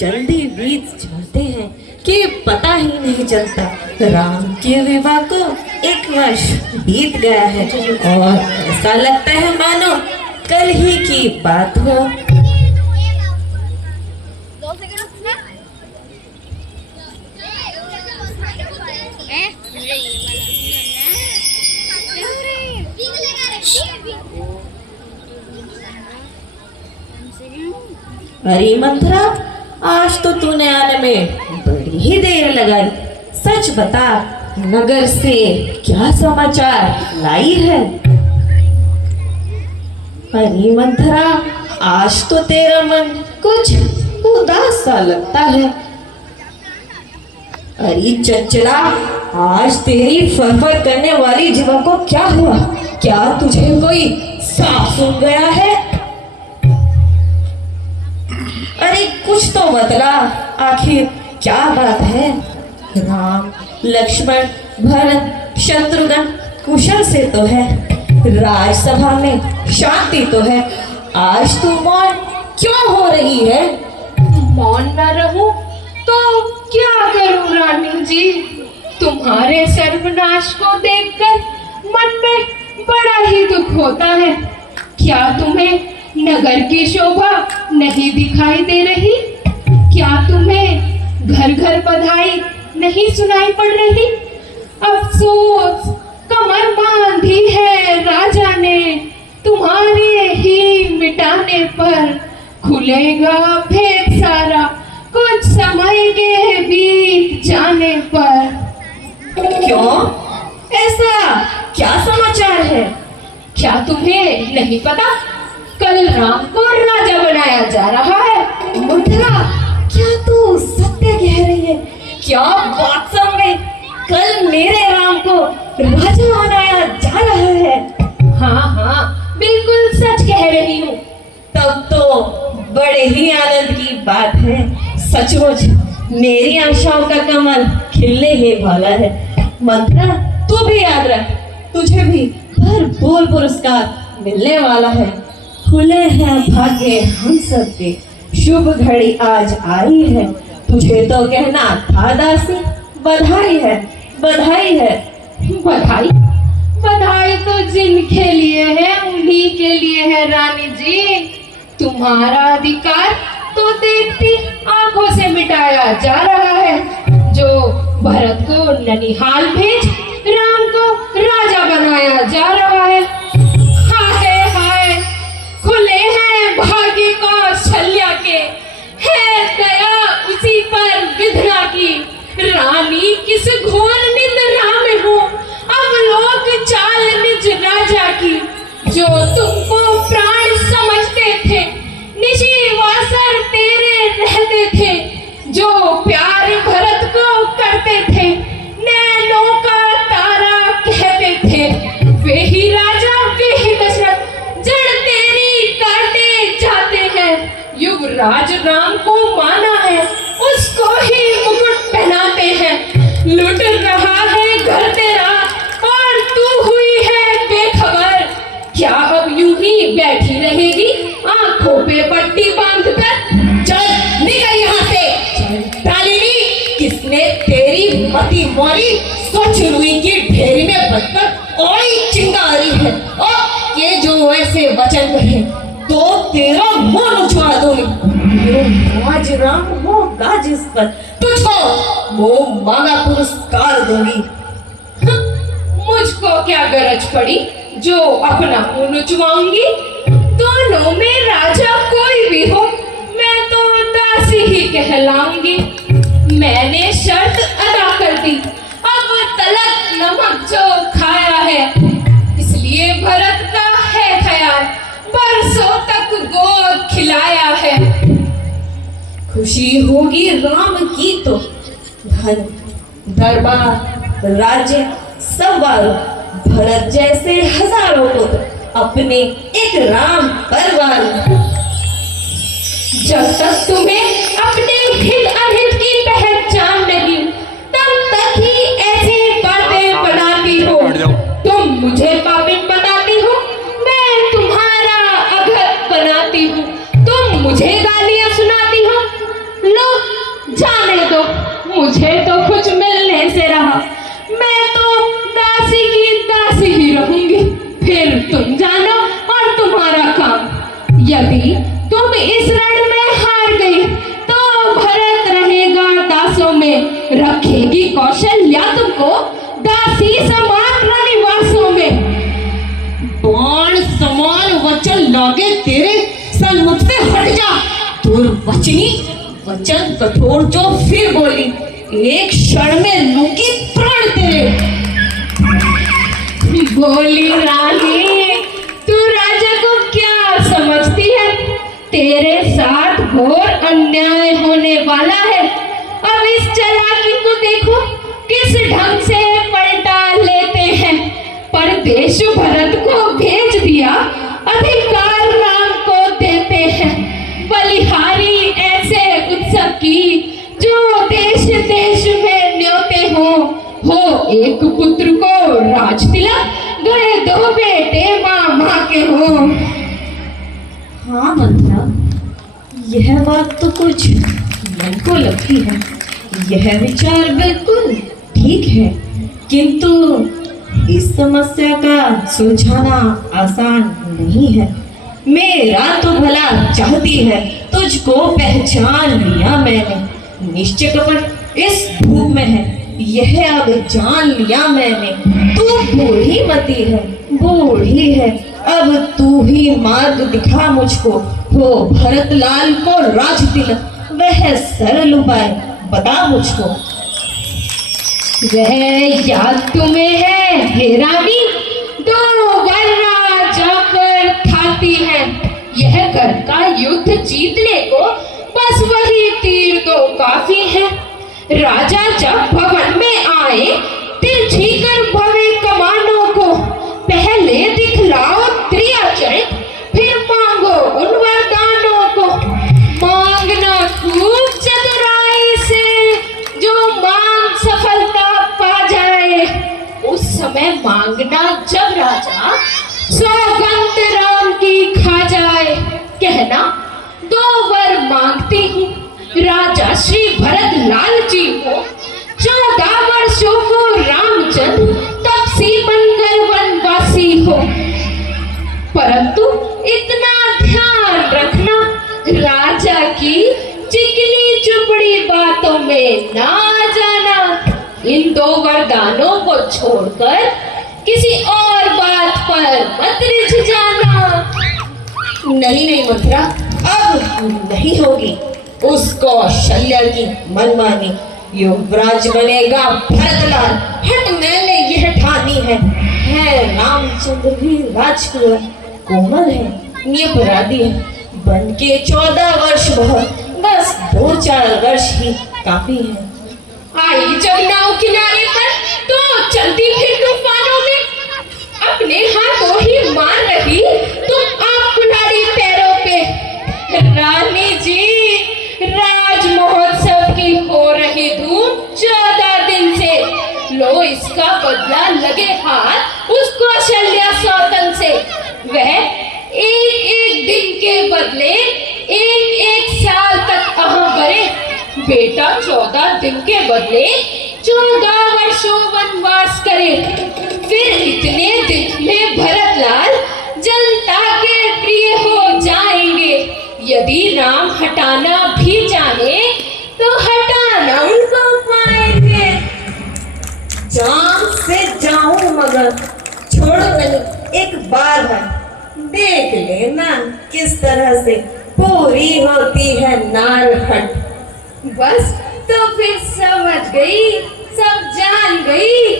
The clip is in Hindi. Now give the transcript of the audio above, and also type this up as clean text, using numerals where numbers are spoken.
जल्दी बीत जाते हैं कि पता ही नहीं चलता। राम के विवाह को 1 वर्ष बीत गया है और ऐसा लगता है मानो कल ही की बात हो। अरे मंथरा, आज तो तूने आने में बड़ी ही देर लगाई। सच बता, नगर से क्या समाचार लाई है? अरे मंथरा, आज तो तेरा मन कुछ उदास सा लगता है। अरे चंचला, आज तेरी फरफर करने वाली जीवा को क्या हुआ? क्या तुझे कोई सांप सूंघ गया है? अरे कुछ तो बतला, आखिर क्या बात है? राम, लक्ष्मण, भरत, शत्रुघ्न कुशल से तो है, राजसभा में शांति तो है, आज तू मौन क्यों हो रही है? मौन न रहूं तो क्या करूं रानी जी? तुम्हारे सर्वनाश को देखकर मन में बड़ा ही दुख होता है। क्या तुम्हें नगर की शोभा नहीं दिखाई दे रही? क्या तुम्हें घर घर बधाई नहीं सुनाई पड़ रही? अफसोस कमर बांधी है राजा ने, तुम्हारे ही मिटाने पर खुलेगा भेद सारा, कुछ समय के बीत जाने पर। क्यों? ऐसा क्या समाचार है? क्या तुम्हें नहीं पता? कल राम को राजा बनाया जा रहा है। मंथरा, क्या तू सत्य कह रही है? क्या बात समझ गई? कल मेरे राम को राजा बनाया जा रहा है? हाँ हाँ, बिल्कुल सच कह रही हूँ। तब तो बड़े ही आनंद की बात है। सचमुच मेरी आशाओं का कमल खिलने ही वाला है। मंथरा, तू भी याद रख, तुझे भी भरपूर पुरस्कार मिलने वाला है। खुले हैं भाग्य हम सबके, शुभ घड़ी आज आई है। तुझे तो कहना था दासी, बधाई है, बधाई है। बधाई? बधाई तो जिनके लिए है उन्हीं के लिए है रानी जी। तुम्हारा अधिकार तो देखती आंखों से मिटाया जा रहा है। जो भरत को ननिहाल भेज राम को राजा बनाया जा रहा है। हाय हाय, खुले हैं भाग्य का छल्या के, है दया उसी पर विधना की। रानी किस घोर निंद्रा में हो, अब लोग चाल निज राजा की। जो तुमको प्राण समझते थे, निशी वासर तेरे रहते थे। जो प्यार भरत को करते थे, नैनों का तारा कहते थे। वे ही राजा, वे ही दशरथ, जड़ तेरी काटे जाते हैं। युवराज राम को माना है, उसको ही मुकुट पहनाते हैं। लुट रहा है घर तेरा और तू हुई है बेखबर। क्या अब यूं ही बैठी रहेगी आंखों पे पट्टी बांधकर? चल निकल यहाँ से। तालिनी, किसने तेरी मति मारी? स्वच्छ रुई की ढेरी में बदकर ओई चिंगारी है। और ये जो ऐसे वचन कहे तो तेरा मुंह उछाड़ दूंगी। आज राम होगा जिस पर, तुझको वो मांगा पुरस्कार दूंगी। मुझको क्या गरज पड़ी जो अपना मुंह नुचवाऊंगी? दोनों में राजा कोई भी हो, मैं तो दासी ही कहलाऊंगी। मैंने शर्त अदा कर दी, अब तलक नमक जो खाया है। इसलिए भरत का है ख्याल, बरसों तक गोद खिलाया है। खुशी होगी राम की तो, धन दरबार राज्य सब वालों, भरत जैसे हजारों को तो अपने एक राम परवार। जब तक तुम्हें अपने हित अहित की पहचान नहीं, तब तक ही ऐसी बातें बनाती हो। तुम मुझे पापिन बताती हो, मैं तुम्हारा अघत बनाती हूँ। तुम मुझे गालियां सुनाती हो, लोग रखेगी कौशल्या तुमको दासी समान रनिवासों में। बाण समान वचन लागे तेरे, सन्मुख से हट जा। दुर्वचनी वचन कठोर जो फिर बोली, एक क्षण में लूंगी प्राण तेरे। बोली रानी, तू राजा को क्या समझती है? तेरे साथ घोर अन्याय होने वाला है। अब इस चालाकी को देखो किस ढंग से पलटा लेते हैं। परदेश भरत को भेज दिया, अधिकार राम को देते हैं। बलिहारी ऐसे उत्सव की जो देश देश में न्योते हो एक पुत्र को राज तिलक, गए दो बेटे मामा के हो। हाँ मंत्रा, यह बात तो कुछ मन को लगती है। यह विचार बिल्कुल ठीक है, किंतु इस समस्या का सुलझाना आसान नहीं है। मेरा तो भला चाहती है, तुझको पहचान लिया मैंने। निश्चय कपट इस धूप में है, यह अब जान लिया मैंने। तू बूढ़ी मती है, बूढ़ी है। अब तू ही मार्ग दिखा मुझको, हो भरतलाल को राज तिलक, वह सरल उपाय बता मुझको। वह याद तुम्हें है हे रानी, दो वर्णा जाकर खाती है। यह घर का युद्ध जीतने को बस वही तीर तो काफी है। राजा जब भवन में आए, तिरछी कर भवे कमानों को। पहले दिखलाओ त्रियाचरित, फिर मांगो उन वरदानों को। मांगना खूब चतुराई से, जो मांग सफलता पा जाए। उस समय मांगना जब राजा सौगंध राम की खा जाए। कहना, दो वर मांगती हूँ राजा श्री भरत लाल जी को। 14 वर्षों को रामचंद्र तपसी बनकर वनवासी हो। परंतु इतना ध्यान रखना, राजा की चिकनी चुपड़ी बातों में ना जाना। इन 2 वरदानों को छोड़कर किसी और बात पर मत रिझ जाना। नहीं मंत्रा, अब नहीं होगी। उसको शल्य की मनमानी, युवराज बनेगा भरतलाल। हट, मैंने यह ठानी है। रामचंद्र भी राजकुमार, कोमल है, निरपराधी है। बन के 14 वर्ष बहुत, बस 2-4 वर्ष ही काफी है। आई जब नाव किनारे पर, तो चलती फिर तूफानों में। अपने हाथों ही मार रही तुम आप कुल्हाड़ी पैरों पे। रानी जी, राज महोत्सव की हो रही धूम 14 दिन से। लो इसका बदला लगे हाथ उसको शल्य सौतन से। वह एक दिन के बदले एक साल तक अहाँ बरे। बेटा 14 दिन के बदले 14 वर्षों वनवास करे। फिर इतने दिन में भरतलाल जनता के प्रिय हो जाएंगे। यदि राम हटाना भी जाने, तो हटाना उनको पाएंगे। जान से जाऊं मगर छोड़ो नहीं, एक बार है देख लेना किस तरह से पूरी होती है नारहट। बस तो फिर समझ गई, सब जान गई